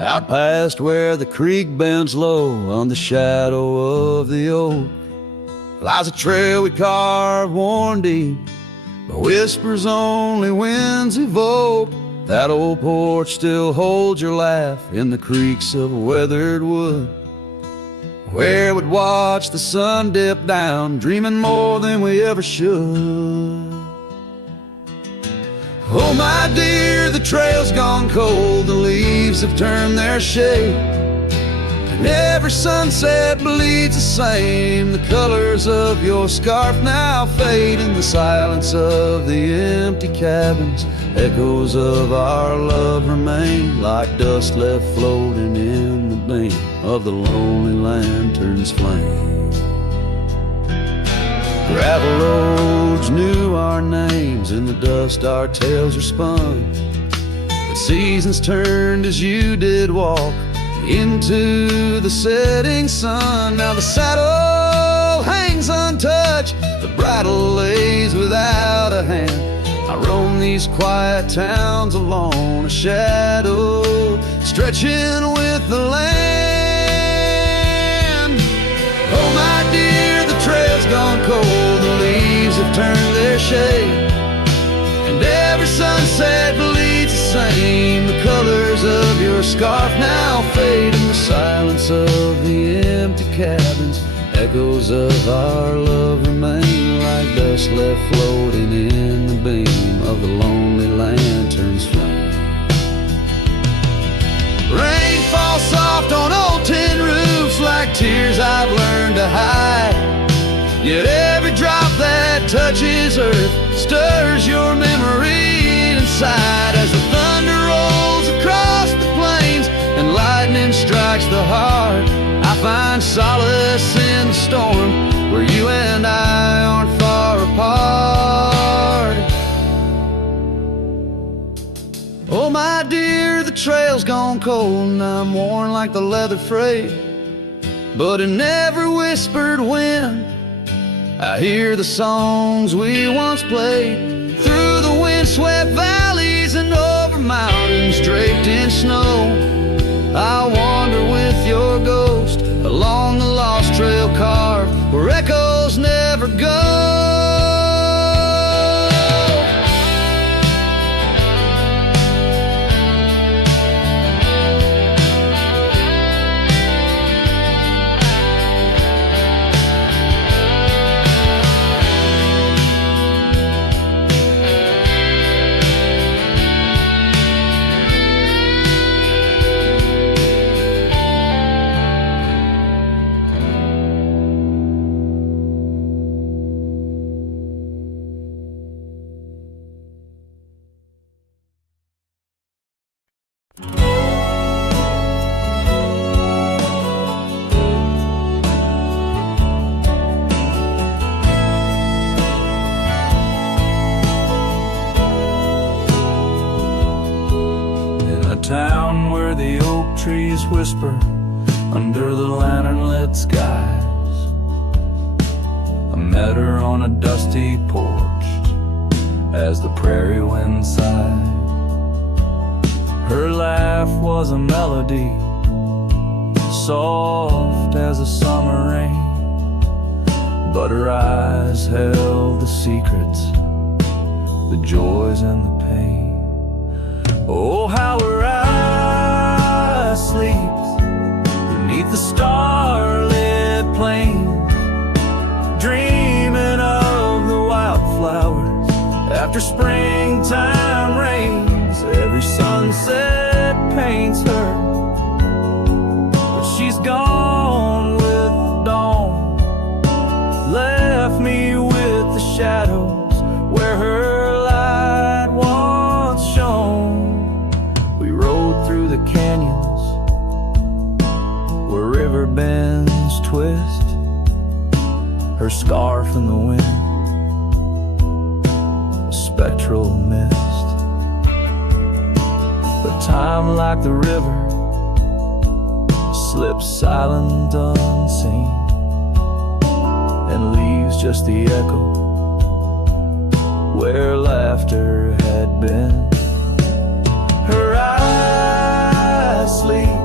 out past where the creek bends low on the shadow of the oak, lies a trail we carved worn deep, but whispers only winds evoke. That old porch still holds your laugh in the creaks of weathered wood, where we'd watch the sun dip down, dreaming more than we ever should. Oh my dear, the trail's gone cold, the leaves have turned their shade, and every sunset bleeds the same. The colors of your scarf now fade, in the silence of the empty cabins, echoes of our love remain, like dust left floating in the beam of the lonely lantern's flame. Gravel roads knew our names, in the dust our tales are spun, but seasons turned as you did walk into the setting sun. Now the saddle hangs untouched, the bridle lays without a hand. I roam these quiet towns alone, a shadow stretching with the land. Oh my dear, the trail's gone cold, the leaves have turned their shade, and every sunset bleeds the same. The colors of your scarf now fade, in the silence of the empty cabins, echoes of our love remain, like dust left floating in the beam of the lonely lantern's flame. Rain falls soft on old tin roofs, like tears I've learned to hide, yet every drop that touches earth stirs your memory inside. As the thunder rolls across the plains and lightning strikes the heart, I find solace in the storm, where you and I aren't far apart. Oh my dear, the trail's gone cold, and I'm worn like the leather freight, but in every whispered wind I hear the songs we once played, through the windswept valleys and over mountains draped in snow. I'll wander with your ghost along the lost trail carved where echoes never go. Town where the oak trees whisper under the lantern-lit skies, I met her on a dusty porch as the prairie wind sighed. Her laugh was a melody, soft as a summer rain, but her eyes held the secrets, the joys and the pain. Oh, how her eyes sleeps beneath the starlit plains, dreaming of the wildflowers after springtime rains. Every sunset paints her, but she's gone with the dawn, left me with the shadows where her light once shone. We rode through the canyons where river bends twist, her scarf in the wind, a spectral mist. But time, like the river, slips silent unseen, and leaves just the echo where laughter had been. Her eyes sleep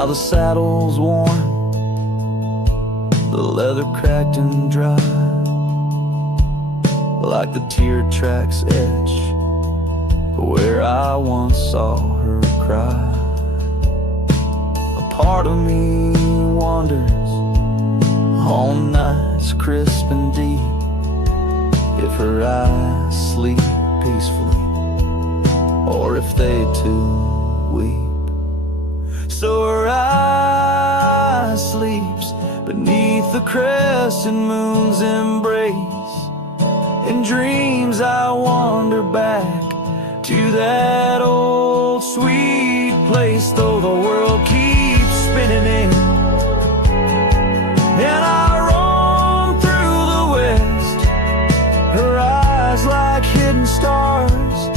Now the saddle's worn, the leather cracked and dry, like the tear tracks etch where I once saw her cry. A part of me wanders on nights crisp and deep, if her eyes sleep peacefully, or if they too weep. So her eyes sleeps beneath the crescent moon's embrace. In dreams I wander back to that old sweet place, though the world keeps spinning in, and I roam through the west. Her eyes like hidden stars,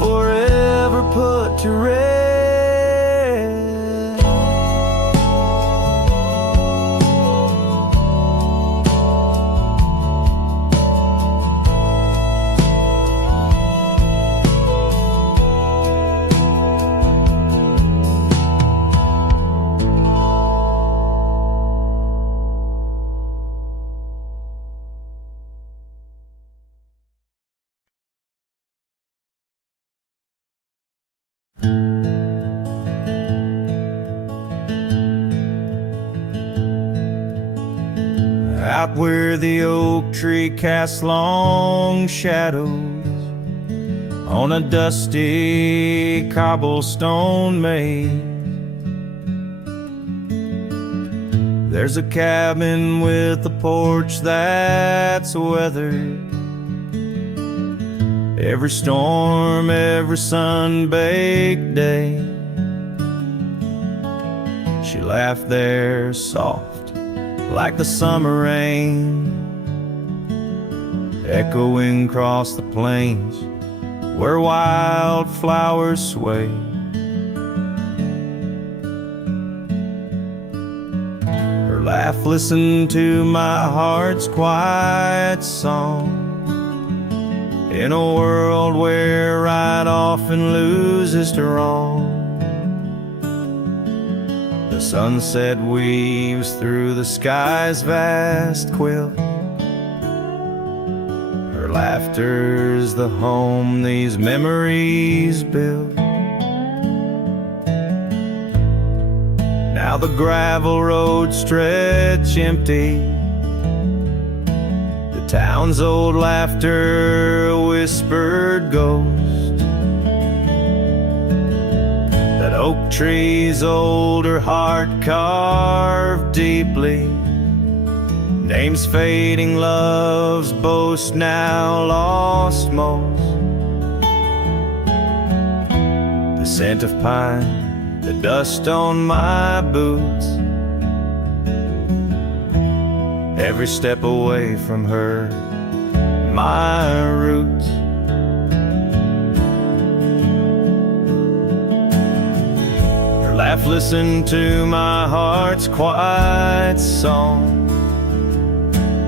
forever put to rest. Out where the oak tree casts long shadows on a dusty cobblestone maze, there's a cabin with a porch that's weathered every storm, every sun-baked day. She laughed there soft like the summer rain, echoing across the plains where wildflowers sway. Her laugh listened to my heart's quiet song, in a world where right often loses to wrong. The sunset weaves through the sky's vast quilt. Her laughter's the home these memories build. Now the gravel roads stretch empty, the town's old laughter a whispered ghost. That oak tree's older heart carved deeply, names fading, love's boast now lost most. The scent of pine, the dust on my boots, every step away from her, my roots. Her laugh listened to my heart's quiet song,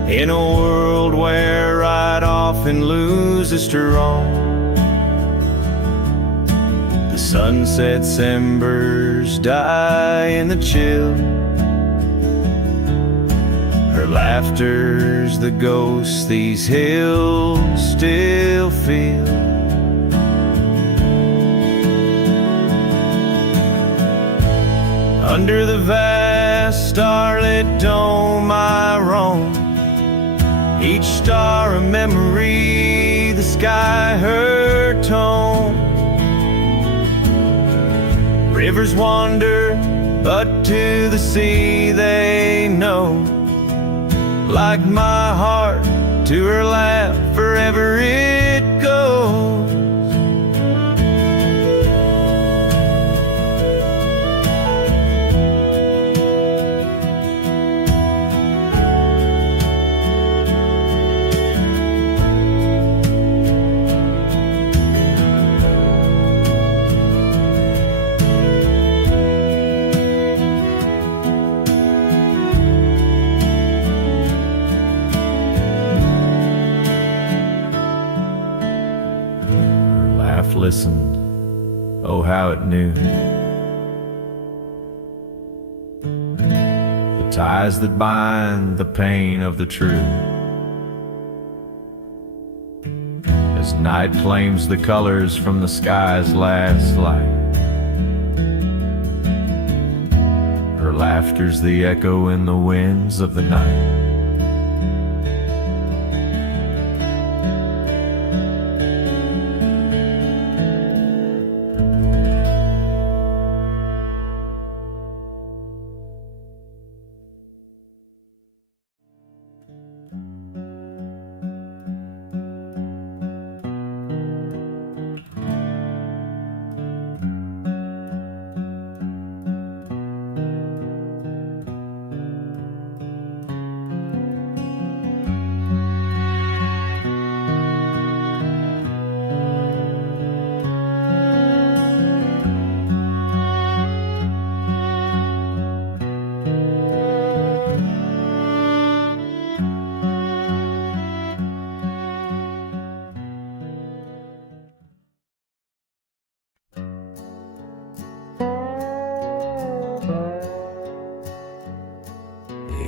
in a world where right often loses to wrong. The sunset's embers die in the chill, her laughter's the ghost these hills still feel. Under the vast starlit dome I roam, each star a memory, the sky her tone. Rivers wander, but to the sea they know, like my heart to her laugh forever it goes. Listened, oh how it knew. ties that bind the pain of the truth. As night claims the colors from the sky's last light, her laughter's the echo in the winds of the night.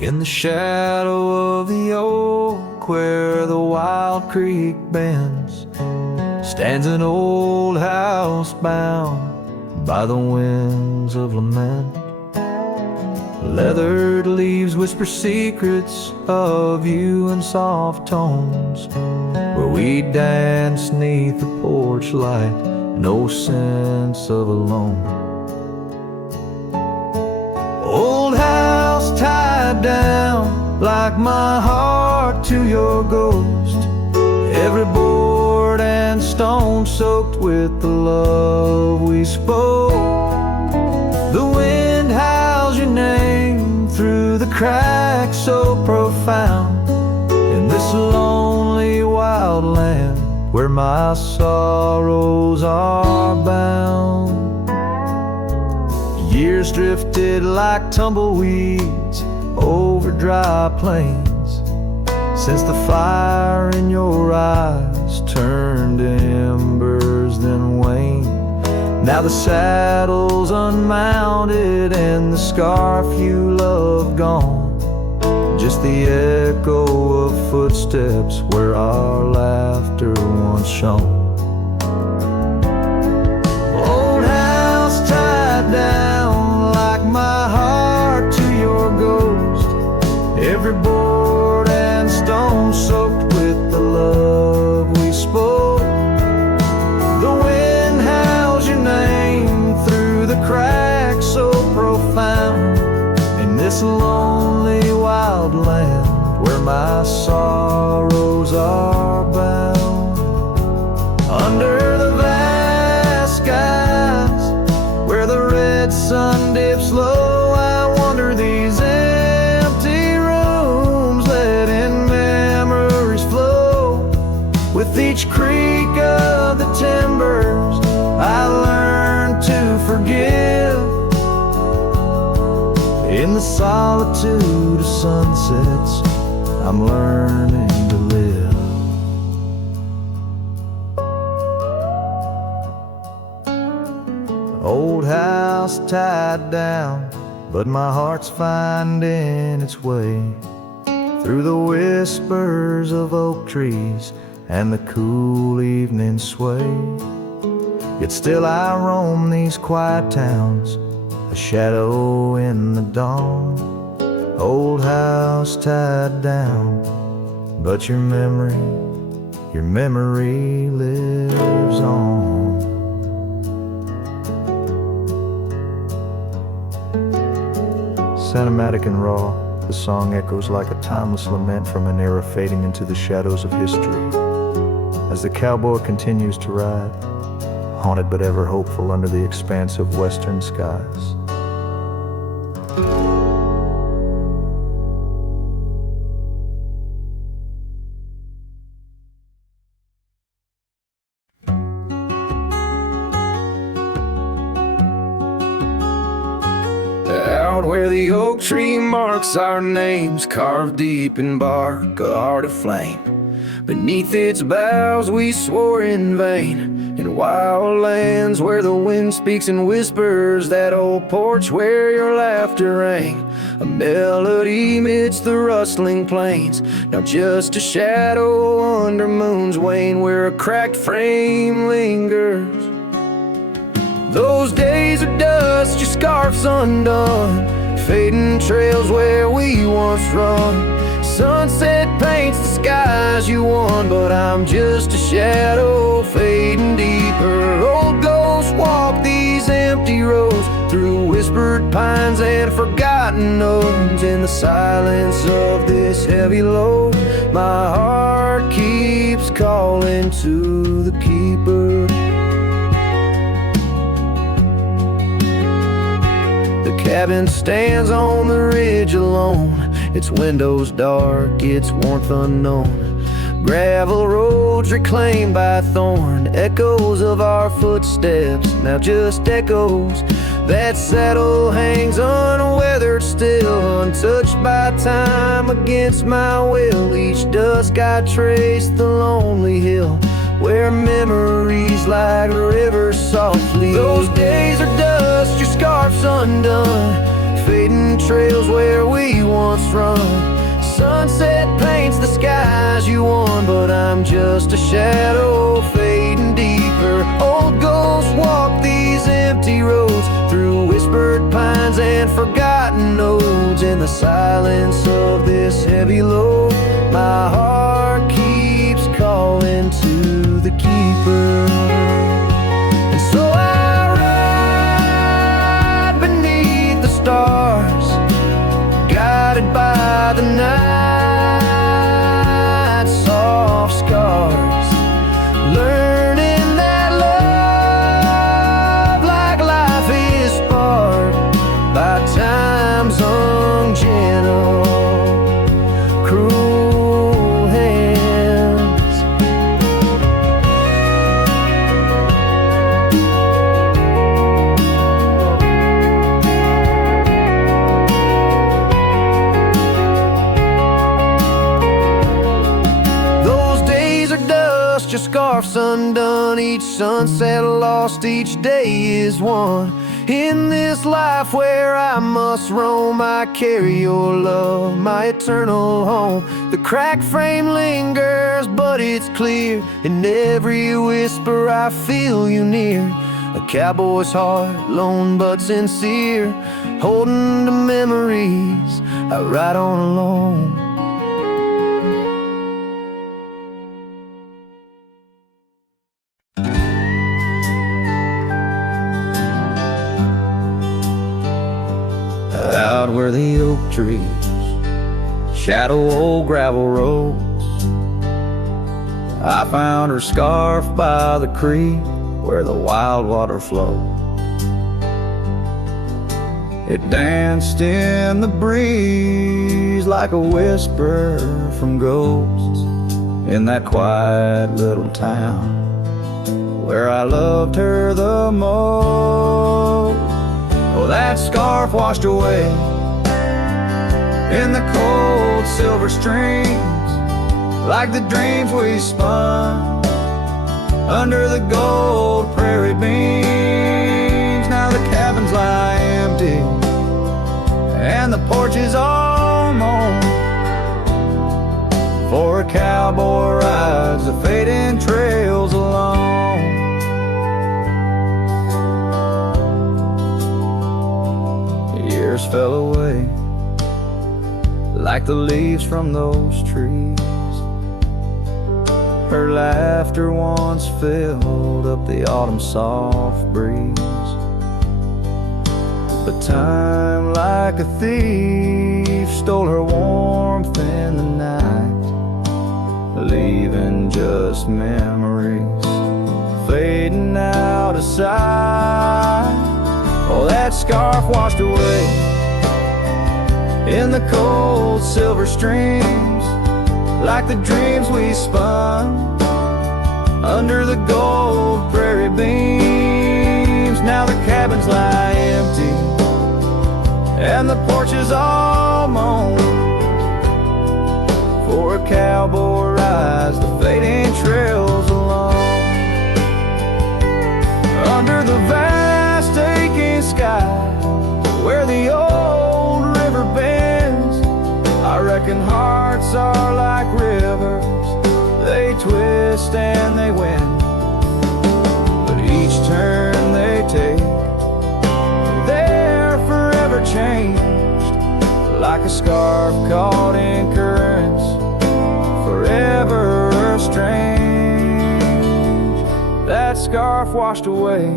In the shadow of the oak where the wild creek bends, stands an old house bound by the winds of lament. Leathered leaves whisper secrets of you in soft tones, where we dance 'neath the porch light, no sense of alone. Old house tied down like my heart to your ghost, every board and stone soaked with the love we spoke. The wind howls your name through the cracks so profound, in this lonely wild land where my sorrows are bound. Years drifted like tumbleweeds over dry plains, since the fire in your eyes turned to embers then waned. Now the saddle's unmounted and the scarf you love gone, just the echo of footsteps where our laughter once shone. Old house tied down like my heart to your ghost, every board and stone soaked with the love we spoke. The wind howls your name through the cracks so profound, in this lonely wild land where my sorrows are bound. Under the vast skies where the red sun dips low, I wander these empty rooms, letting memories flow. With each creak of the timbers I learn to forgive. In the solitude of sunsets I'm learning to live. Old house tied down, but my heart's finding its way through the whispers of oak trees and the cool evening sway. Yet still I roam these quiet towns, a shadow in the dawn. Old house tied down, but your memory lives on. Cinematic and raw, the song echoes like a timeless lament from an era fading into the shadows of history. As the cowboy continues to ride, haunted but ever hopeful under the expanse of western skies. Out where the oak tree marks our names, carved deep in bark, a heart of flame. Beneath its boughs we swore in vain, and wild lands where the wind speaks in whispers, that old porch where your laughter rang, a melody amidst the rustling plains, now just a shadow under moon's wane, where a cracked frame lingers. Those days of dust, your scarf's undone, fading trails where we once run. Sunset paints the skies you won, but I'm just a shadow fading deeper. Old ghosts walk these empty roads through whispered pines and forgotten notes. In the silence of this heavy load, my heart keeps calling to the keeper. The cabin stands on the ridge alone, its windows dark, its warmth unknown. Gravel roads reclaimed by thorn, echoes of our footsteps, now just echoes. That saddle hangs unweathered still, untouched by time against my will. Each dusk I trace the lonely hill, where memories like rivers softly. Those days are dust, your scarf's undone, fading trails where we once run. Sunset paints the skies you won, but I'm just a shadow fading deeper. Old ghosts walk these empty roads through whispered pines and forgotten notes. In the silence of this heavy load, my heart keeps calling to the keeper. And so I ride beneath the stars, guided by the night's soft scars, learning that love, like life, is sparked by time's ungentle, cruel hands. Those days are dust, your scarf's undone, each sunset lost, each day is won. In this life where I must roam, I carry your love, my eternal home. The cracked frame lingers, but it's clear, in every whisper I feel you near. A cowboy's heart, lone but sincere, holding to memories I ride on alone. Out where the oak trees shadow old gravel roads, I found her scarf by the creek where the wild water flowed. It danced in the breeze like a whisper from ghosts in that quiet little town where I loved her the most. Oh, that scarf washed away in the cold silver streams, like the dreams we spun under the gold prairie beams. Now the cabins lie empty and the porch is all mown, for a cowboy rides the fading trails alone. Years fell away like the leaves from those trees. Her laughter once filled up the autumn soft breeze, but time like a thief stole her warmth in the night, leaving just memories fading out of sight. Oh, that scarf washed away in the cold silver streams, like the dreams we spun under the gold prairie beams. Now the cabins lie empty and the porch is all mown, for a cowboy rides the fading trails alone. stand they win, but each turn they take, they're forever changed, like a scarf caught in currents, forever estranged. That scarf washed away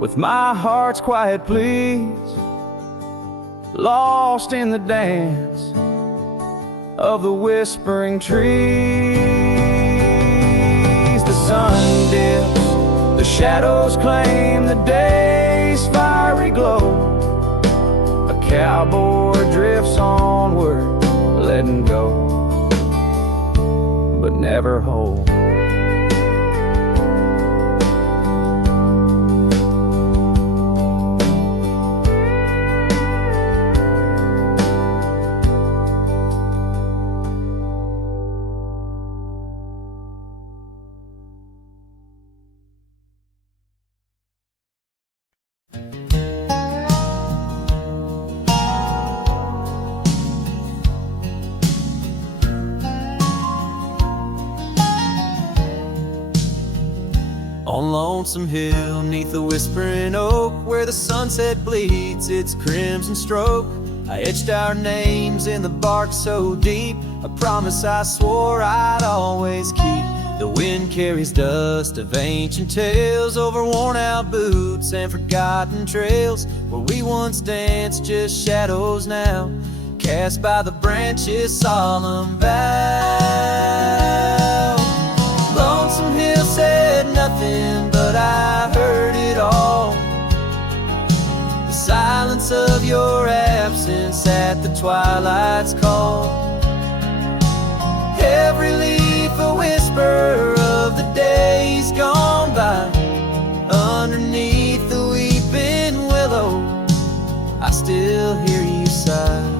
with my heart's quiet pleas, lost in the dance of the whispering trees. The sun dips, the shadows claim the day's fiery glow. A cowboy drifts onward, letting go, but never hold. On Lonesome Hill, neath the whispering oak, where the sunset bleeds its crimson stroke, I etched our names in the bark so deep, a promise I swore I'd always keep. The wind carries dust of ancient tales over worn-out boots and forgotten trails, where we once danced just shadows now, cast by the branches' solemn vow. Lonesome Hill said nothing, but I heard it all. The silence of your absence at the twilight's call. Every leaf a whisper of the days gone by. Underneath the weeping willow, I still hear you sigh.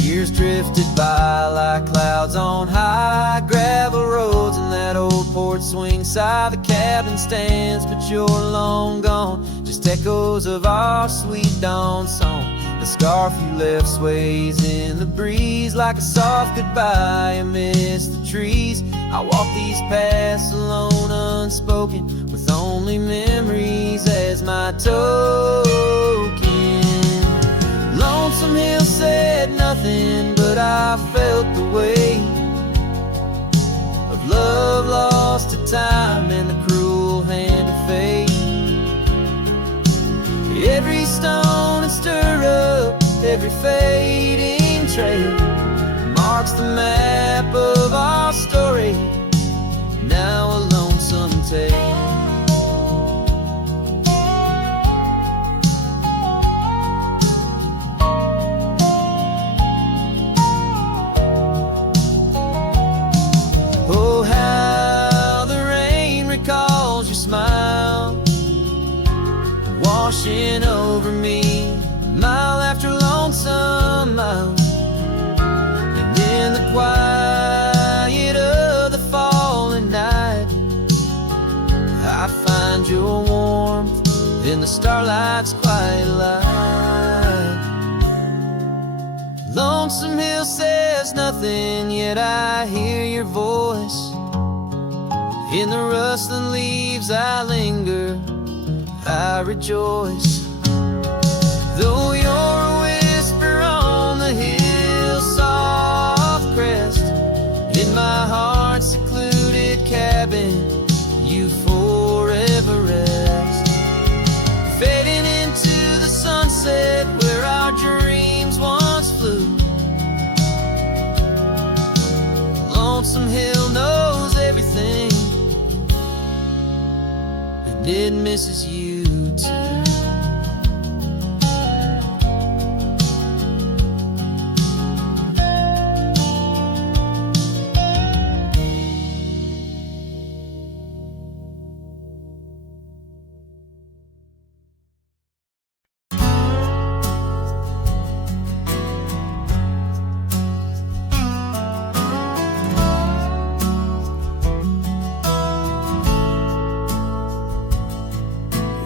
Years drifted by like clouds on high gravel roads, and that old porch swings side, the cabin stands, but you're long gone. Just echoes of our sweet dawn song. The scarf you left sways in the breeze like a soft goodbye amidst the trees. I walk these paths alone, unspoken, with only memories as my token. Lonesome Hill said nothing, but I felt the weight of love lost to time and the cruel hand of fate. Every stone and stir up, every fading trail marks the map of our story, now a lonesome tale. Oh, how the rain recalls your smile, washing over me, mile after lonesome mile. And in the quiet of the falling night, I find your warmth in the starlight's quiet light. Lonesome Hill says nothing, yet I hear your voice. In the rustling leaves I linger, I rejoice. Though you're a whisper on the hill's soft crest, in my heart's secluded cabin you forever rest. Fading into the sunset where our dreams once flew. Lonesome Hill knows everything, and it misses you too.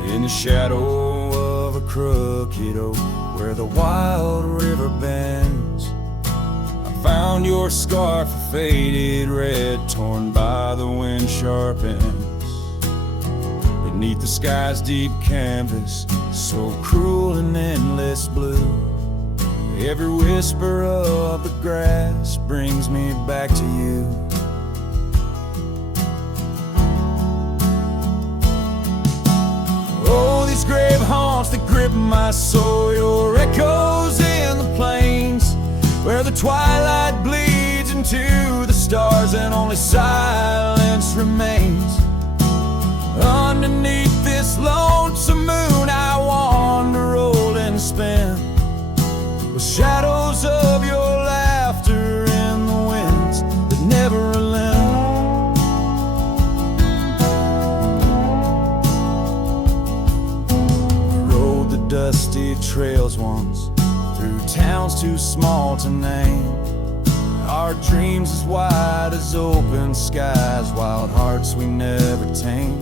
In the shadow of a crooked oak, where the wild river bends, found your scarf, a faded red, torn by the wind sharp ends. Beneath the sky's deep canvas, so cruel and endless blue. Every whisper of the grass brings me back to you. Oh, these grave haunts that grip my soul, your echoes in the plains, where the twilight bleeds into the stars and only silence remains. Underneath this lonesome moon I wander, roll and spin, with shadows of your laughter in the winds that never relent. We rode the dusty trails once, through towns too small to name. Our dreams as wide as open skies, wild hearts we never tamed.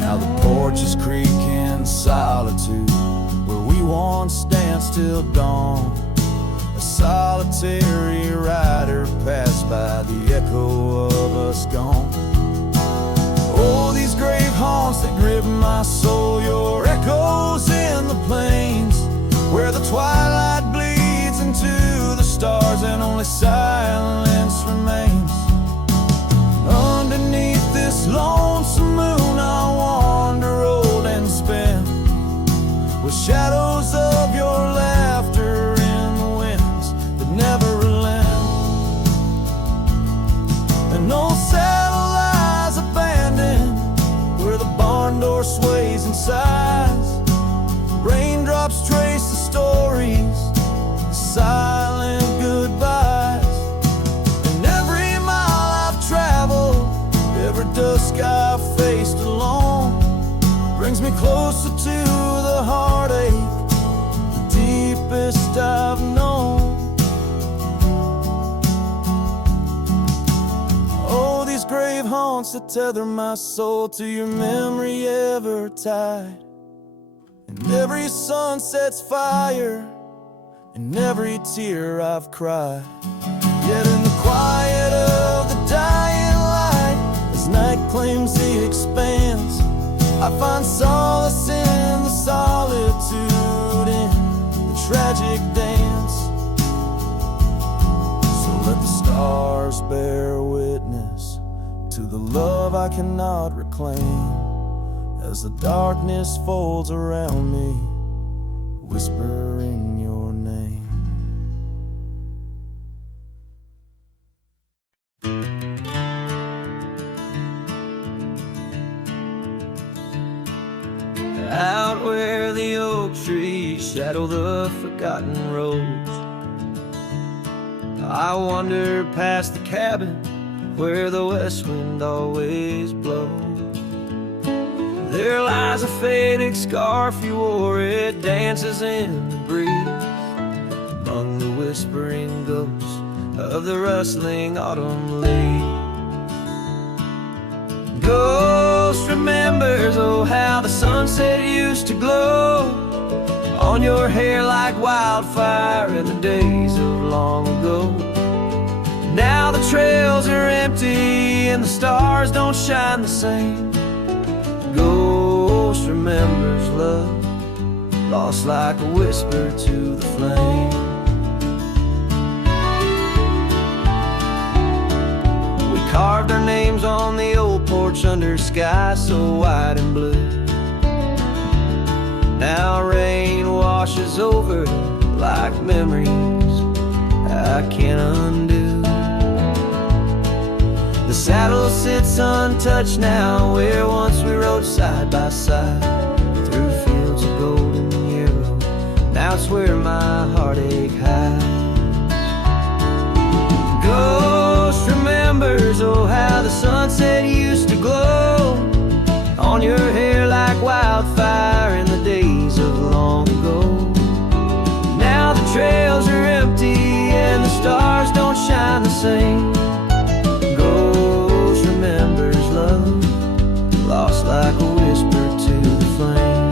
Now the porches creak in solitude, where we once danced till dawn. A solitary rider passed by, the echo of us gone. Oh, these grave haunts that grip my soul, your echoes in the plains, where the twilight bleeds into the stars and only silence remains. Underneath this lonesome moon I wander, roll and spin, with shadows of your laughter in the winds that never relent. An old saddle lies abandoned, where the barn door sways and sighs. Raindrops trace the stories, the silent goodbyes. And every mile I've traveled, every dusk I've faced alone, brings me closer to the heartache, the deepest I've known. Oh, these grave haunts that tether my soul to your memory ever tied. And every sunset's fire, and every tear I've cried. Yet in the quiet of the dying light, as night claims the expanse, I find solace in the solitude, in the tragic dance. So let the stars bear witness to the love I cannot reclaim, as the darkness folds around me, whispering your name. Out where the oak trees shadow the forgotten roads, I wander past the cabin where the west wind always blows. There lies a faded scarf you wore, it dances in the breeze, among the whispering ghosts of the rustling autumn leaves. Ghost remembers, oh how the sunset used to glow on your hair like wildfire in the days of long ago. Now the trails are empty and the stars don't shine the same. Ghost remembers love, lost like a whisper to the flame. We carved our names on the old porch under sky so white and blue. Now rain washes over like memories I can't undo. The saddle sits untouched now, where once we rode side by side through fields of golden yarrow. Now it's where my heartache hides. Ghost remembers, oh how the sunset used to glow on your hair like wildfire in the days of long ago. Now the trails are empty and the stars don't shine the same. Ghost remembers love, lost like a whisper to the flame.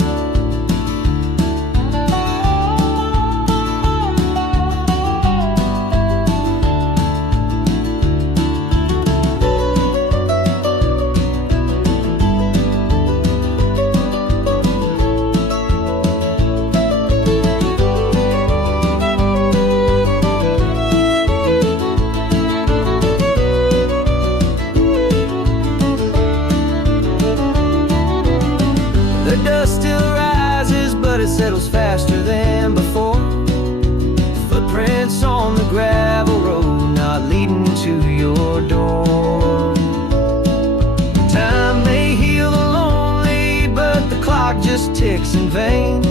sticks in vain,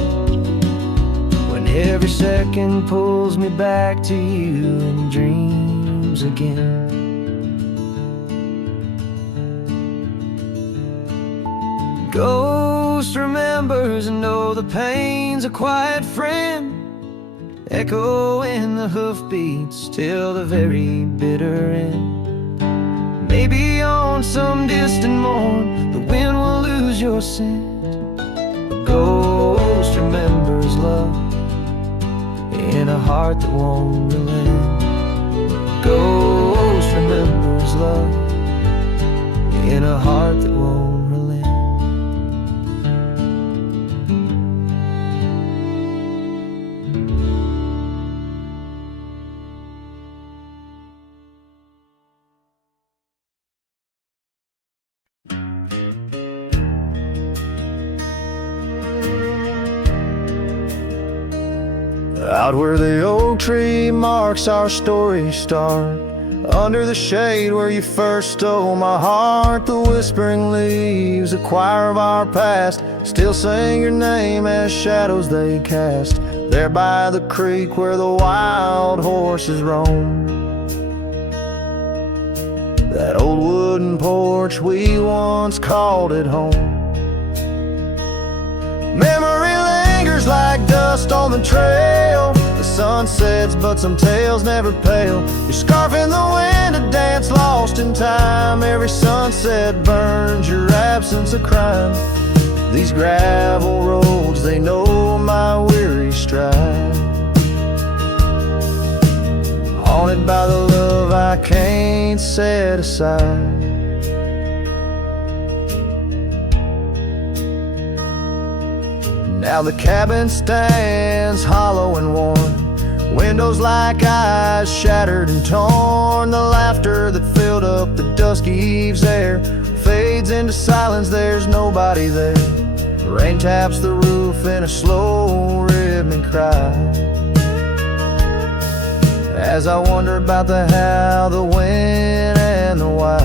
when every second pulls me back to you in dreams again. Ghost remembers and know the pain's a quiet friend, echo in the hoofbeats till the very bitter end. Maybe on some distant morn the wind will lose your scent. A ghost remembers love in a heart that won't relent. Ghost remembers love in a heart that won't relent. Out where the oak tree marks our story start, under the shade where you first stole my heart, the whispering leaves, a choir of our past, still sing your name as shadows they cast. There by the creek where the wild horses roam, that old wooden porch we once called it home. Memory lingers like dust on the trail, the sun sets but some tales never pale. Your scarf in the wind, a dance lost in time, every sunset burns your absence a crime. These gravel roads, they know my weary stride, haunted by the love I can't set aside. Now the cabin stands hollow and worn, windows like eyes shattered and torn. The laughter that filled up the dusky eve's air fades into silence, there's nobody there. Rain taps the roof in a slow rhythmic cry, as I wonder about the how, the when, and the why.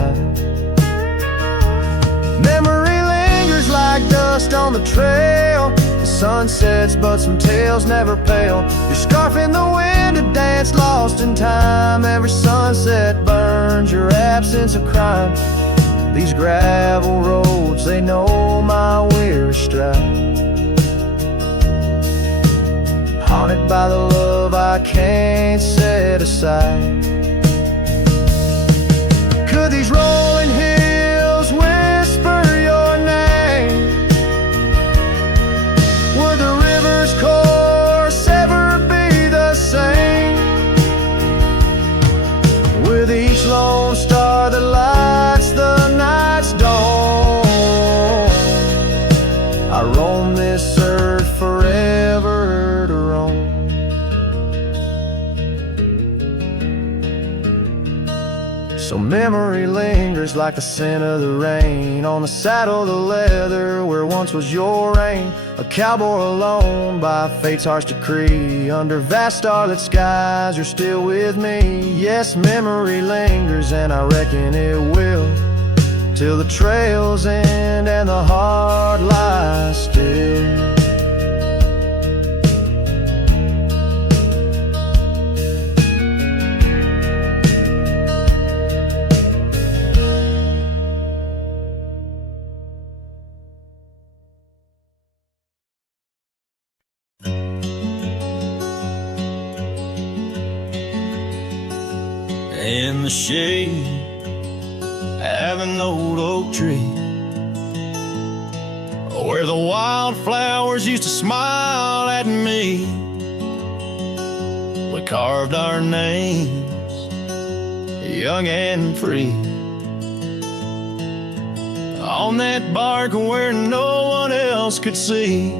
Memory lingers like dust on the trail, the sun sets but some tales never pale. Your scarf in the wind, a dance lost in time, every sunset burns your absence a crime. These gravel roads, they know my weary stride, haunted by the love I can't set aside. Could these rolling hills whisper your name? Would the river's course ever be the same? With each lone star that lights the night's dawn, I roam this earth forever to roam. So memory lingers like the scent of the rain on the saddle, the leather where once was your reign. A cowboy alone by fate's harsh decree, under vast starlit skies you're still with me. Yes, memory lingers and I reckon it will, till the trails end and the heart lies still. In the shade of an old oak tree, where the wildflowers used to smile at me, we carved our names, young and free, on that bark where no one else could see.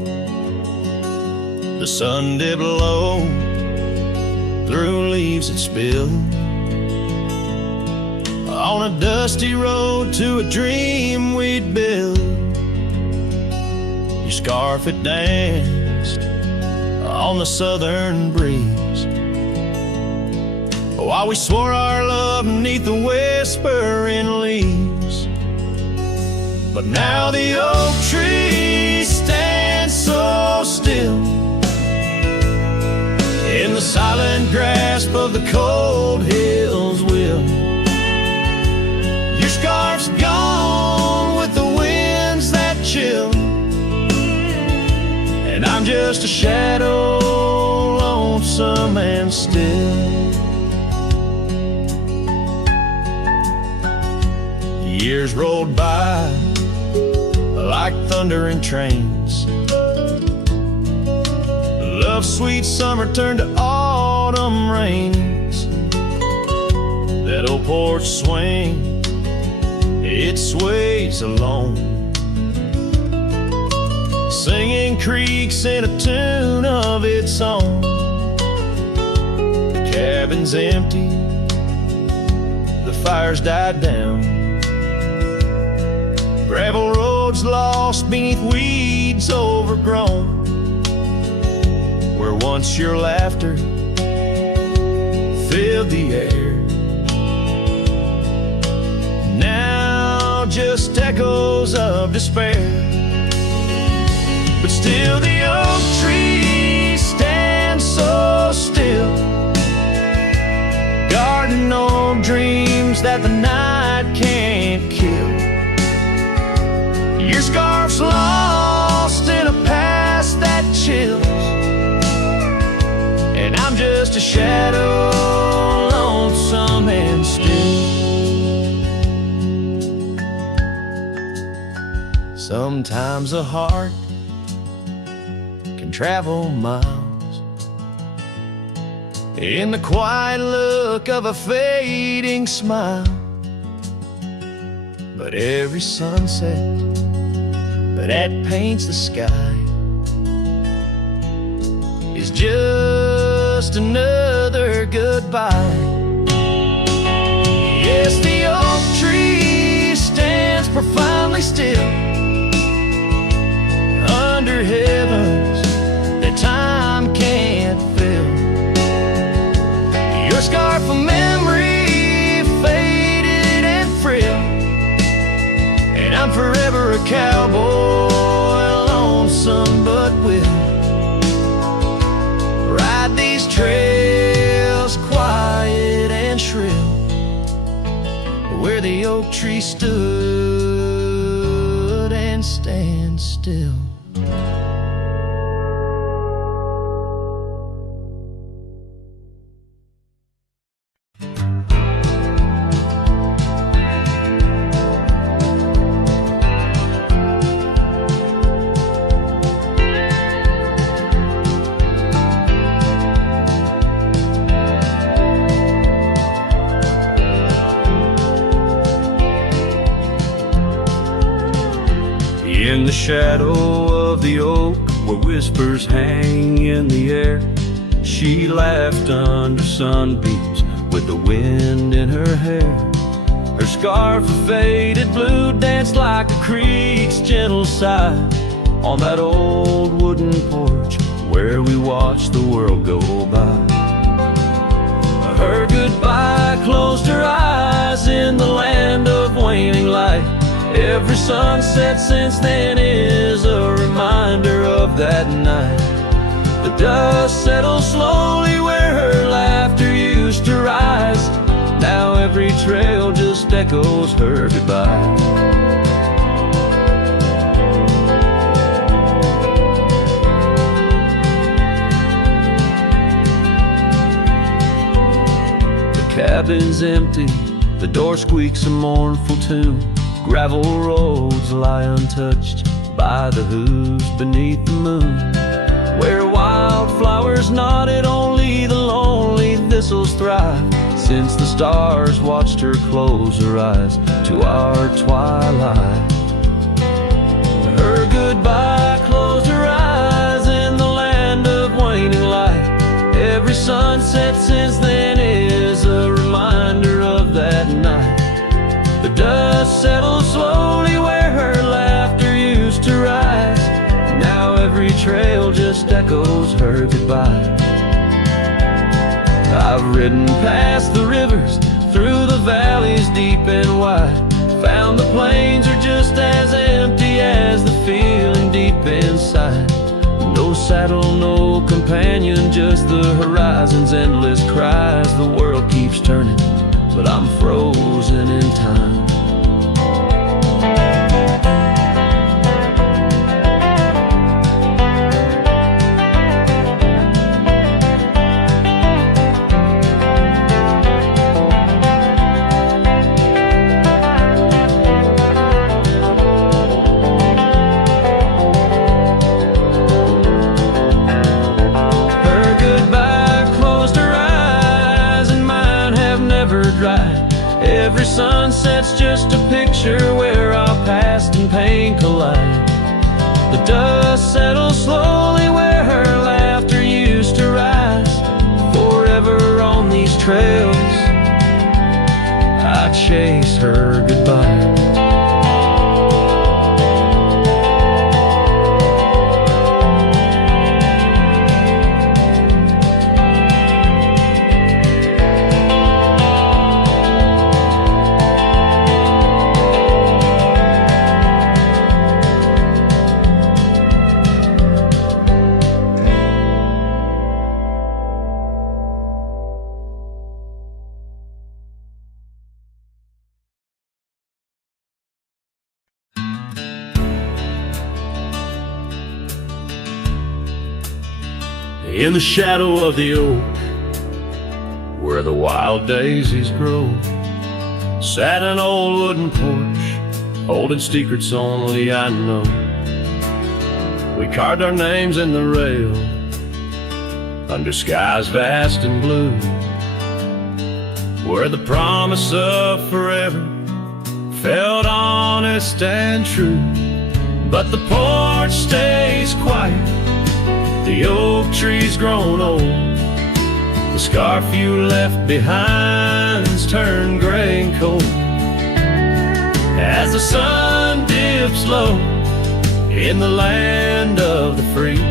The sun dipped low through leaves that spilled on a dusty road to a dream we'd build. Your scarf it danced on the southern breeze, while we swore our love beneath the whispering leaves. But now the oak tree stands grasp of the cold hills will. Your scarf's gone with the winds that chill, and I'm just a shadow, lonesome and still. Years rolled by like thundering trains. Love's sweet summer turned to autumn rains. That old porch swing, it sways alone, singing creaks in a tune of its own. The cabin's empty, the fire's died down. Gravel roads lost beneath weeds overgrown, where once your laughter filled the air. Now just echoes of despair. But still the oak tree stands so still, guarding old dreams that the night can't kill. Your scarf's lost in a past that chills, and I'm just a shadow, lonesome and still. Sometimes a heart can travel miles in the quiet look of a fading smile, but every sunset that paints the sky is just another goodbye. Yes, the oak tree stands profoundly still under heavens that time can't fill. Your scarf of memory faded and frail, and I'm forever a cowboy, lonesome but will ride these trails quiet and shrill, where the oak tree stood and stands still. In the shadow of the oak, where whispers hang in the air, she laughed under sunbeams with the wind in her hair. Her scarf of faded blue danced like a creek's gentle sigh on that old wooden porch where we watched the world go by. Her goodbye closed her eyes in the land of waning light. Every sunset since then is a reminder of that night. The dust settles slowly where her laughter used to rise. Now every trail just echoes her goodbye. The cabin's empty, the door squeaks a mournful tune. Gravel roads lie untouched by the hooves beneath the moon. Where wildflowers nodded, only the lonely thistles thrive, since the stars watched her close her eyes to our twilight. Her goodbye closed her eyes in the land of waning light. Every sunset since then is a reminder of that night. The dust settles slowly where her laughter used to rise. Now every trail just echoes her goodbye. I've ridden past the rivers, through the valleys deep and wide, found the plains are just as empty as the feeling deep inside. No sound saddle, no companion, just the horizon's endless cries. The world keeps turning, but I'm frozen in time. Every sunset's just a picture where our past and pain collide. The dust settles slowly where her laughter used to rise. Forever on these trails, I chase her goodbye. In the shadow of the oak, where the wild daisies grow, sat an old wooden porch, holding secrets only I know. We carved our names in the rail, under skies vast and blue, where the promise of forever felt honest and true. But the porch stays quiet, the oak tree's grown old, the scarf you left behind's turned gray and cold. As the sun dips low in the land of the free,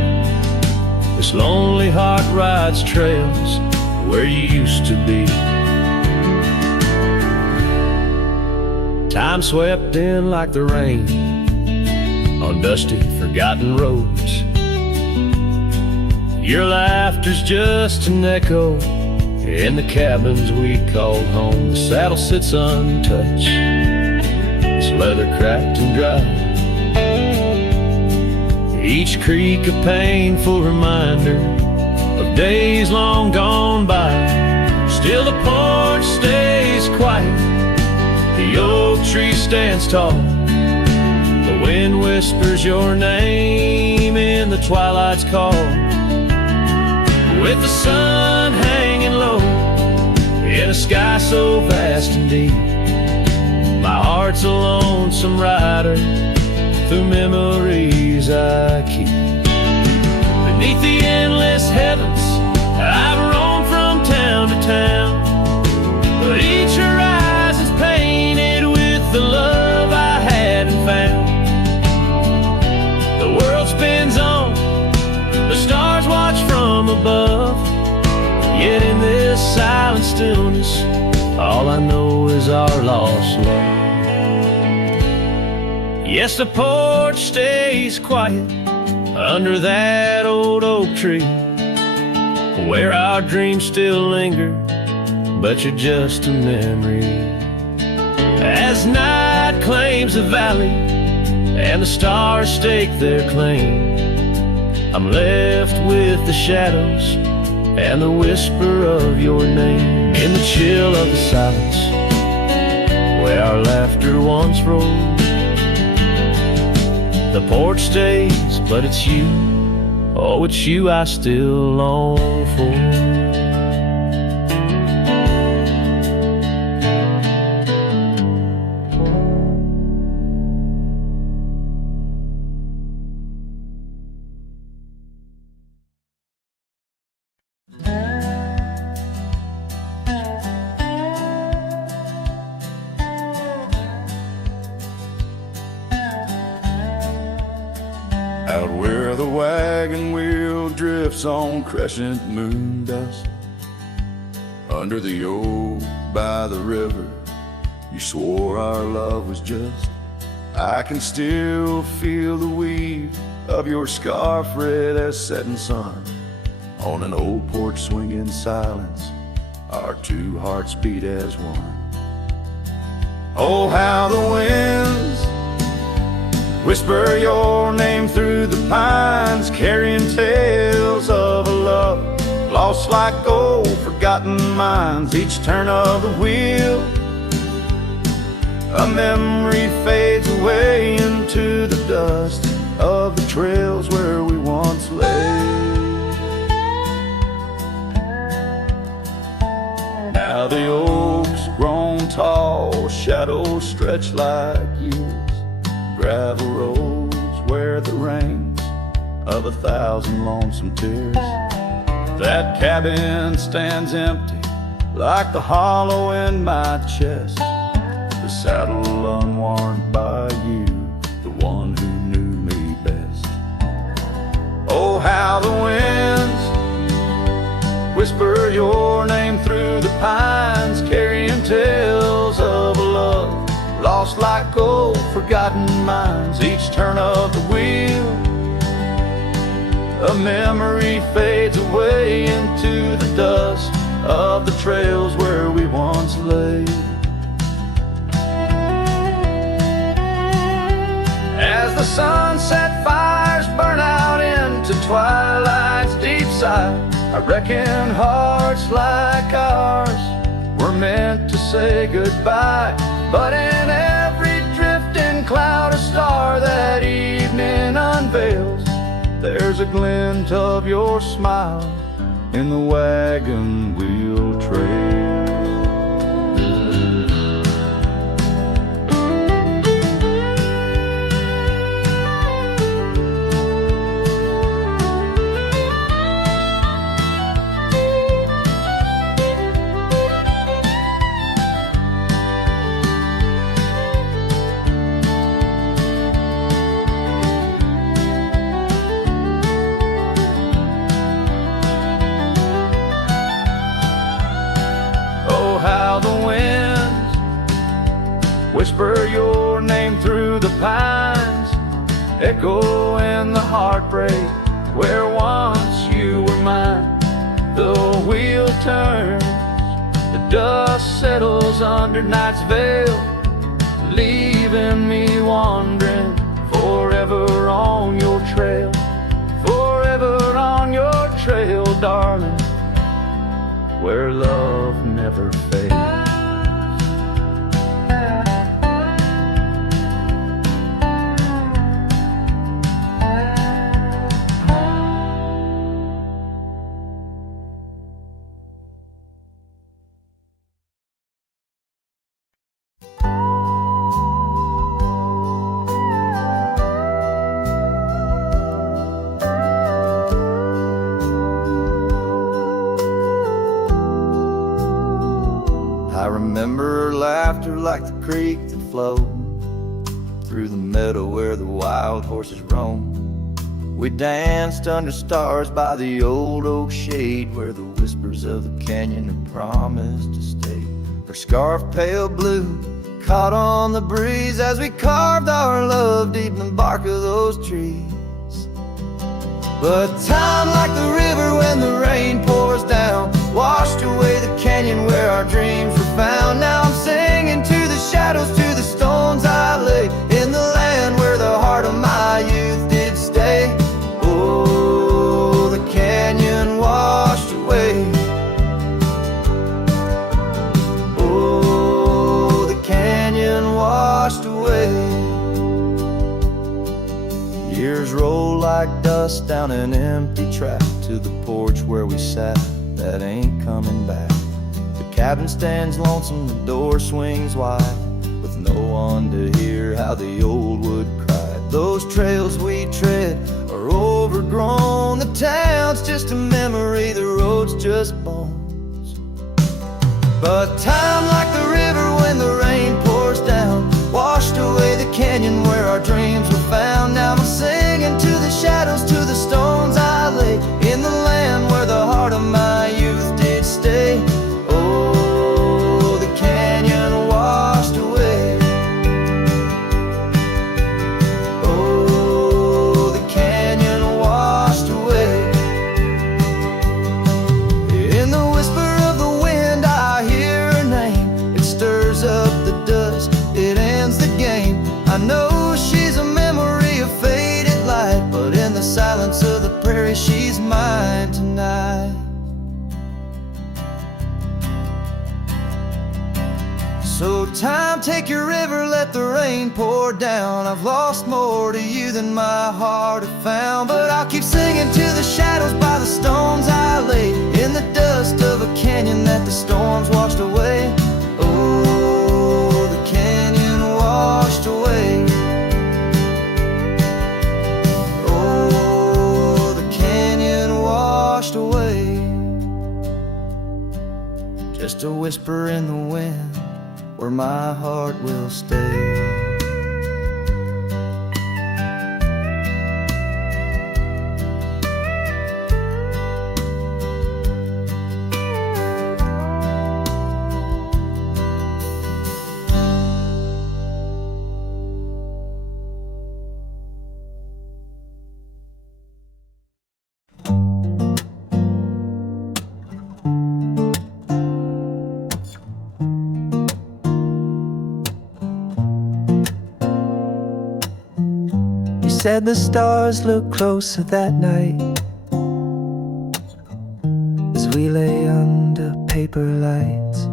this lonely heart rides trails where you used to be. Time swept in like the rain on dusty, forgotten roads. Your laughter's just an echo in the cabins we called home. The saddle sits untouched, its leather cracked and dry, each creak a painful reminder of days long gone by. Still the porch stays quiet, the oak tree stands tall, the wind whispers your name in the twilight's call. With the sun hanging low in a sky so vast and deep, my heart's a lonesome rider through memories I keep. Beneath the endless heavens, I've roamed from town to town, but each horizon's painted with the love I hadn't found. The world spins on, the stars watch from above, yet in this silent stillness, all I know is our lost love. Yes, the porch stays quiet under that old oak tree, where our dreams still linger, but you're just a memory. As night claims the valley and the stars stake their claim, I'm left with the shadows and the whisper of your name. In the chill of the silence, where our laughter once rolled, the porch stays, but it's you, oh, it's you I still long for. Out where the wagon wheel drifts on crescent moon dust, under the oak by the river, you swore our love was just. I can still feel the weave of your scarf red as setting sun. On an old porch swing in silence, our two hearts beat as one. Oh, how the winds whisper your name through the pines, carrying tales of a love lost like old forgotten mines. Each turn of the wheel, a memory fades away into the dust of the trails where we once lay. Now the oaks grown tall, shadows stretch like years, gravel roads where the rains of 1,000 lonesome tears. That cabin stands empty like the hollow in my chest, the saddle unworn by you, the one who knew me best. Oh, how the winds whisper your name through the pines, carrying tales of a love lost like old forgotten mines. Each turn of the wheel, a memory fades away into the dust of the trails where we once lay. As the sunset fires burn out into twilight's deep side, I reckon hearts like ours were meant to say goodbye. But in every drifting cloud, a star that evening unveils, there's a glint of your smile in the wagon wheel trail. Whisper your name through the pines, echo in the heartbreak where once you were mine. The wheel turns, the dust settles under night's veil, leaving me wandering forever on your trail, forever on your trail, darling, where love never fades. I remember her laughter like the creek that flowed through the meadow where the wild horses roam. We danced under stars by the old oak shade where the whispers of the canyon had promised to stay. Her scarf pale blue caught on the breeze as we carved our love deep in the bark of those trees. But time, like the river when the rain pours down, washed away the canyon where our dreams were found. Now I'm singing to the shadows, to the stones I lay, in the land where the heart of my youth did stay. Oh, the canyon washed away. Oh, the canyon washed away. Years roll like dust down an empty track to the porch where we sat, that ain't coming back. The cabin stands lonesome, the door swings wide, with no one to hear how the old wood cried. Those trails we tread are overgrown, the town's just a memory, the road's just bones. But time, like the river when the rain pours down, washed away the canyon where our dreams were found. Now I'm singing to the shadows, to the stones I lay, in the land where the heart of my youth did stay. Oh, the canyon washed away. mine tonight. So time, take your river, let the rain pour down. I've lost more to you than my heart had found, but I'll keep singing to the shadows by the stones I lay in the dust of a canyon that the storms washed away. Oh, the canyon washed away. Oh, the canyon washed away. Just a whisper in the wind where my heart will stay. Said the stars looked closer that night as we lay under paper lights.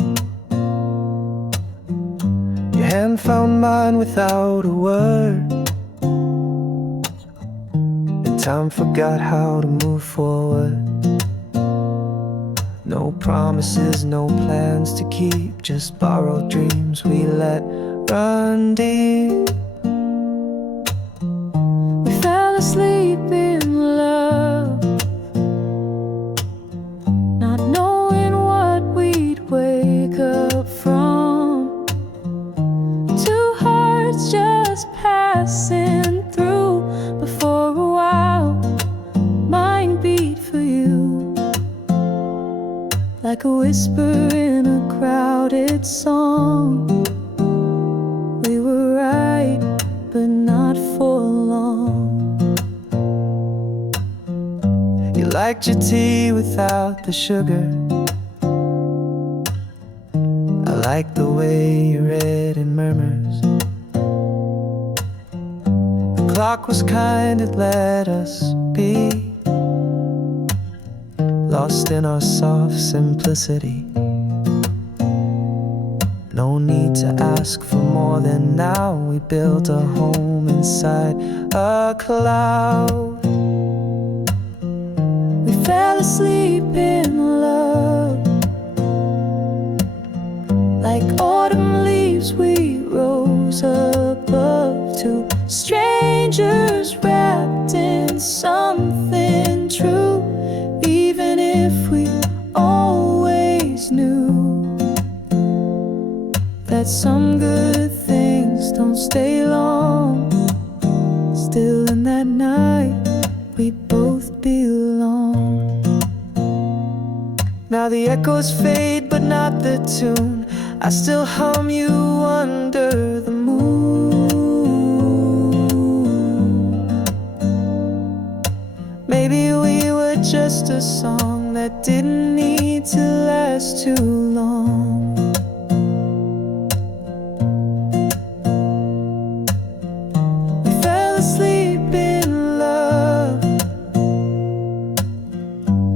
Your hand found mine without a word, and time forgot how to move forward. No promises, no plans to keep, just borrowed dreams we let run deep. Asleep in love, not knowing what we'd wake up from. Two hearts just passing through, but for a while mine beat for you, like a whisper in a crowded song. We were right, but not for long. You liked your tea without the sugar. I like the way you read in murmurs. The clock was kind, it let us be lost in our soft simplicity. No need to ask for more than now. We built a home inside a cloud. We fell asleep in love, like autumn leaves we rose above. Two strangers wrapped in something true, even if we always knew that some good things don't stay long. Still in that night we both belong. Now the echoes fade but not the tune. I still hum you under the moon. Maybe we were just a song that didn't need to last too long. We fell asleep in love.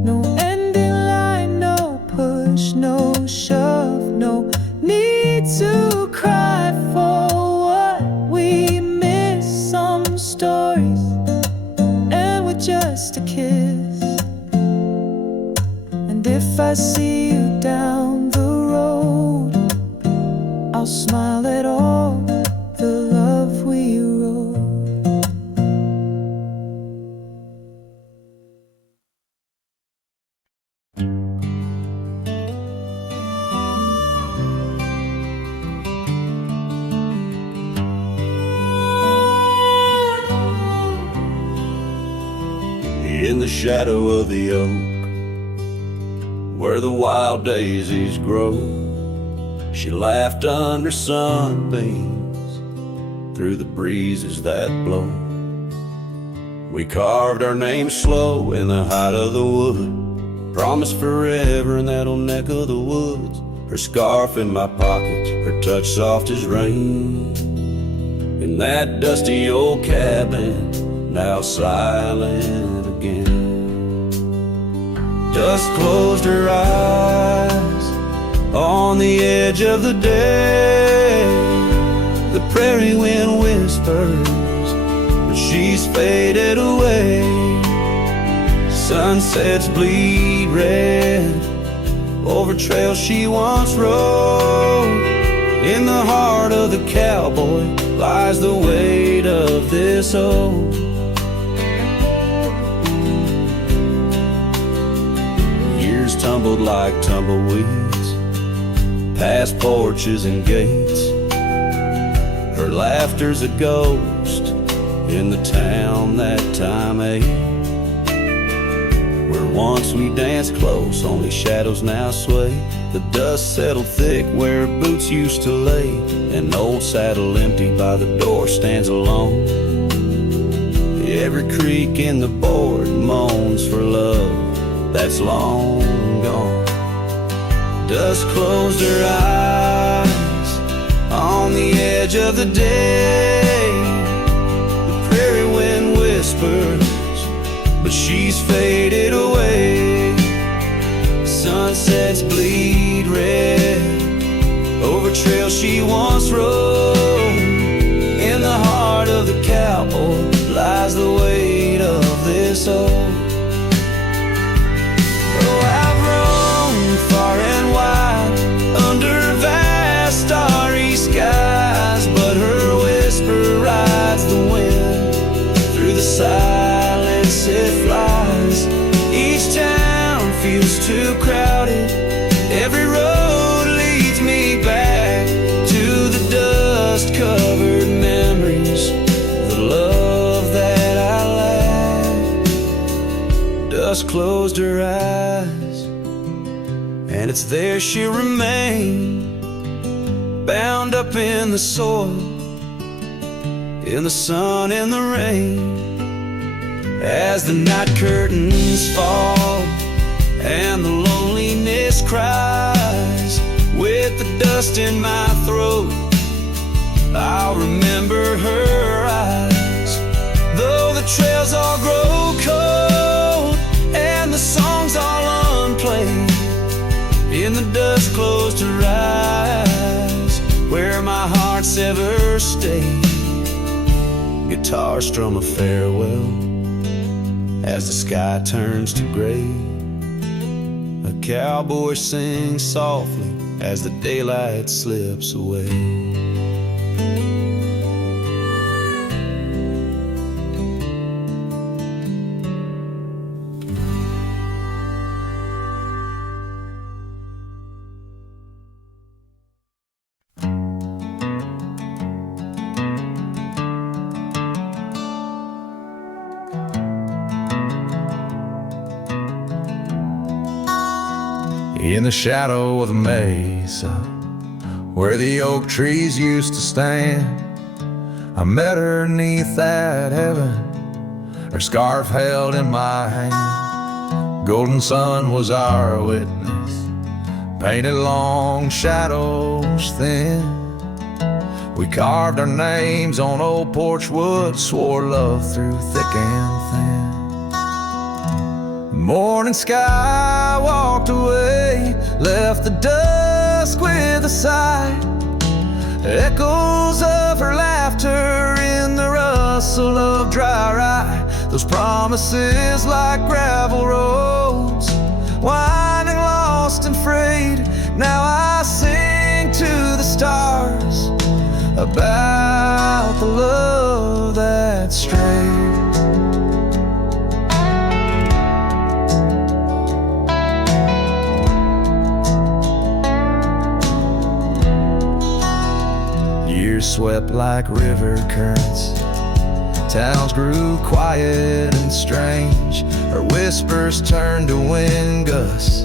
No ending line, no push, no shove, no need to cry for what we miss. Some stories end with just a kiss. And if I see you down the road, I'll smile at all the love we wrote. In the shadow of the oak, where the wild daisies grow, she laughed under sunbeams through the breezes that blow. We carved our names slow in the height of the wood, promised forever in that old neck of the woods. Her scarf in my pocket, her touch soft as rain, in that dusty old cabin, now silent again. Dust closed her eyes on the edge of the day. The prairie wind whispers, but she's faded away. Sunsets bleed red over trails she once rode. In the heart of the cowboy lies the weight of this ode. Years tumbled like tumbleweeds past porches and gates. Her laughter's a ghost in the town that time ate. Where once we danced close, only shadows now sway. The dust settled thick where boots used to lay. An old saddle empty by the door stands alone. Every creak in the board moans for love that's long gone. Dust closed her eyes on the edge of the day. The prairie wind whispers, but she's faded away. Sunsets bleed red over trails she once rode. In the heart of the cowboy lies the weight of this old. Oh, I've roamed far and wide under vast starry skies, but her whisper rides the wind through the silence it flies. Each town feels too crowded. Every road leads me back to the dust-covered memories, the love that I lack. Dust closed her eyes, and it's there she'll remain, bound up in the soil, in the sun and the rain. As the night curtains fall and the loneliness cries, with the dust in my throat, I'll remember her eyes. Though the trails all grow cold and the songs all unplayed, in the dust closed her eyes, where my heart's ever stayed. Guitar strum a farewell as the sky turns to gray. A cowboy sings softly as the daylight slips away. In the shadow of the mesa, where the oak trees used to stand, I met her neath that heaven, her scarf held in my hand. Golden sun was our witness, painted long shadows thin. We carved our names on old porch wood, swore love through thick and thin. Morning sky walked away, left the dusk with a sigh. Echoes of her laughter in the rustle of dry rye. Those promises like gravel roads, winding lost and frayed. Now I sing to the stars about the love that strayed. Years swept like river currents, towns grew quiet and strange. Her whispers turned to wind gusts,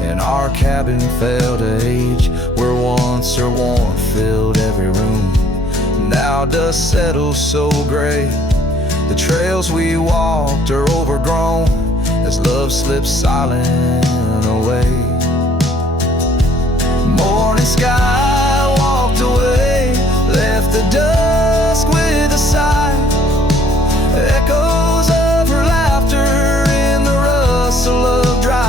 and our cabin fell to age. Where once her warmth filled every room, now dust settles so gray. The trails we walked are overgrown as love slips silent away. Morning sky walked away, left the dusk with a sigh. Echoes of her laughter in the rustle of dry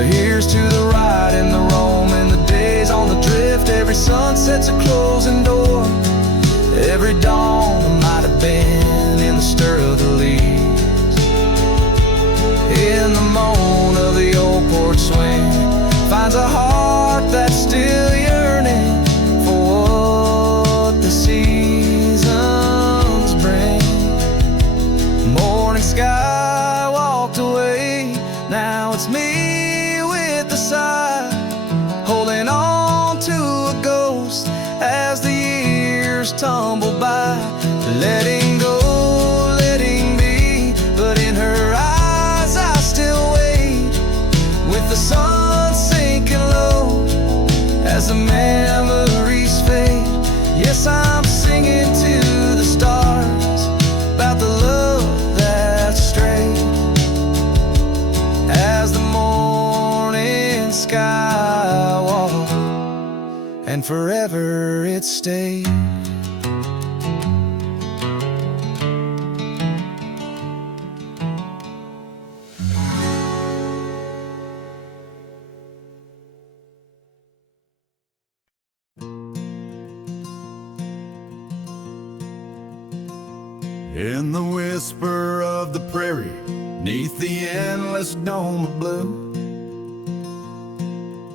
So here's to the ride and the roam and the days on the drift. Every sunset's a closing door, every dawn that might have been in the stir of the leaves. In the moan of the old porch swing finds a heart that's still yearning for what the seasons bring. Morning sky walked away, now it's me with the sigh, holding on to a ghost as the years tumble by. Letting go, letting be, but in her eyes I still wait, with the sun sinking low as the memories fade. Yes, I'm singing to the stars about the love that's strayed, as the morning sky walked and forever it stayed. In the whisper of the prairie, neath the endless dome of blue,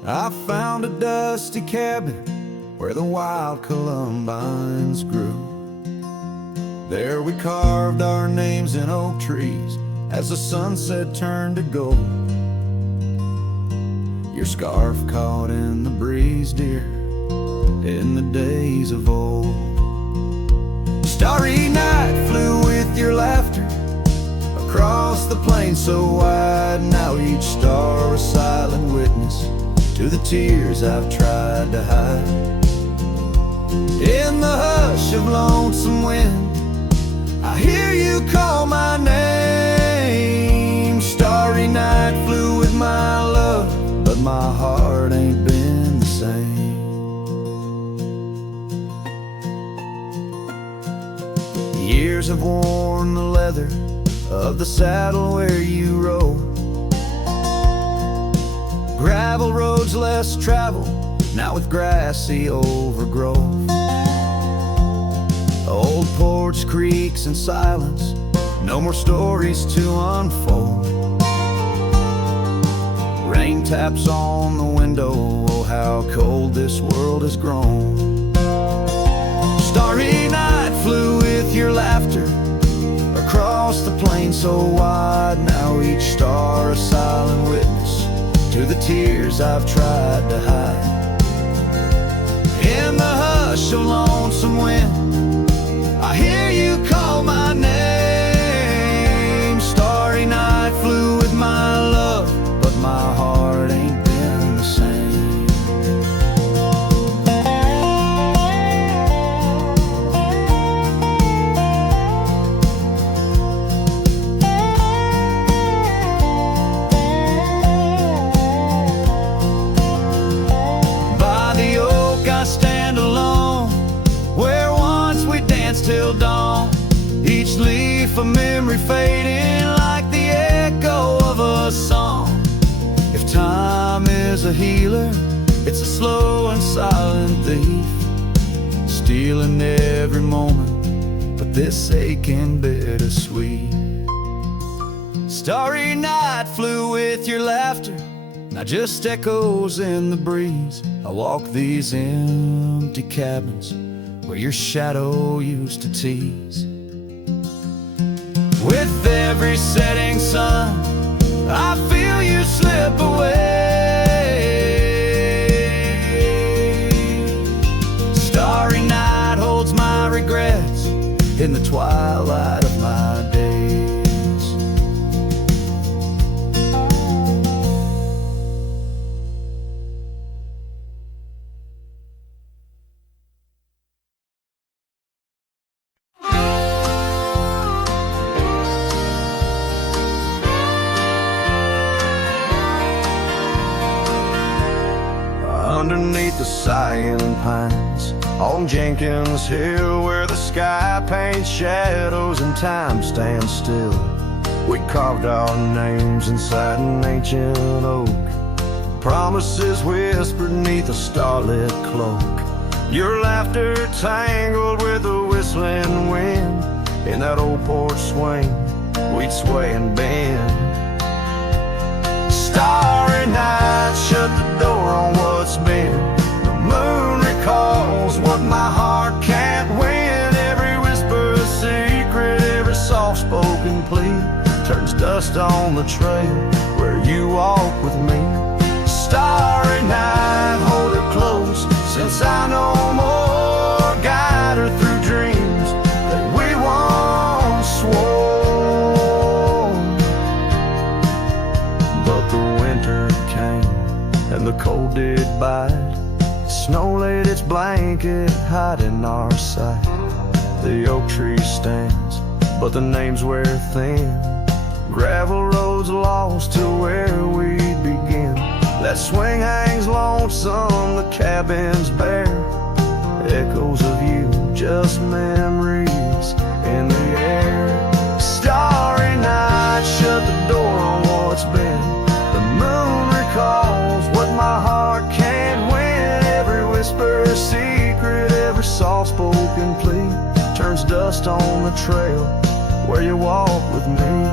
I found a dusty cabin where the wild columbines grew. There we carved our names in oak trees as the sunset turned to gold. Your scarf caught in the breeze, dear, in the days of old. Starry night flew with your laughter across the plain so wide. Now each star a silent witness to the tears I've tried to hide. In the hush of lonesome wind, I hear you call my name. Starry night flew with my love, but my heart ain't been the same. Years have worn the leather of the saddle where you rode. Gravel roads less traveled, now with grassy overgrowth. Old porch creaks in silence, no more stories to unfold. Rain taps on the window, oh how cold this world has grown. Starry night flew with your laughter across the plain so wide. Now each star a silent witness to the tears I've tried to hide. In the hush of lonesome wind, I hear you call my name. Starry night flew with my love, but my heart ain't been the same. Till dawn, each leaf a memory fading like the echo of a song. If time is a healer, it's a slow and silent thief, stealing every moment, but this aching bittersweet. Starry night flew with your laughter, now just echoes in the breeze. I walk these empty cabins where your shadow used to tease. With every setting sun, I feel you slip away. Starry night holds my regrets in the twilight of my days. Underneath the silent pines on Jenkins Hill, where the sky paints shadows and time stands still, we carved our names inside an ancient oak promises whispered neath a starlit cloak. Your laughter tangled with the whistling wind. In that old porch swing, we'd sway and bend. Starry night, shut the door on what's been. The moon recalls what my heart can't win. Every whisper a secret, every soft-spoken plea turns dust on the trail where you walk with me. Starry night, hold her close, since I know more. Guide her through dreams that we once swore. But the winter came and the cold did bite. Snow laid its blanket, hiding our sight. The oak tree stands, but the names wear thin. Gravel roads lost to where we begin. That swing hangs lonesome, the cabin's bare. Echoes of you, just memories in the air. Starry night, shut the door on what's been. The moon recalls what my heart can't win. Every whisper a secret, every soft-spoken plea turns dust on the trail where you walk with me.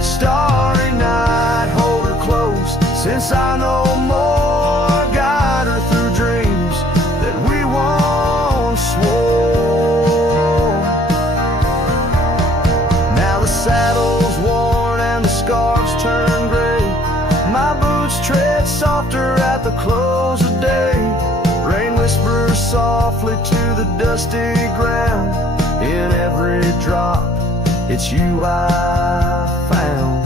Starry night, hold her close, since I know more. Guide her through dreams that we once swore. Now the saddle's worn and the scarves turn gray. My boots tread softer at the close of day. Rain whispers softly to the dusty ground. In every drop, it's you I found.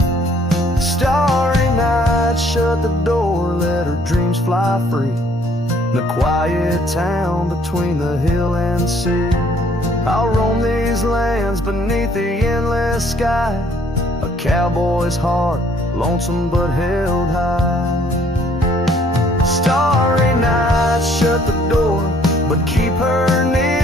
Starry night, shut the door, let her dreams fly free. The quiet town between the hill and sea. I'll roam these lands beneath the endless sky. A cowboy's heart, lonesome but held high. Starry night, shut the door, but keep her near.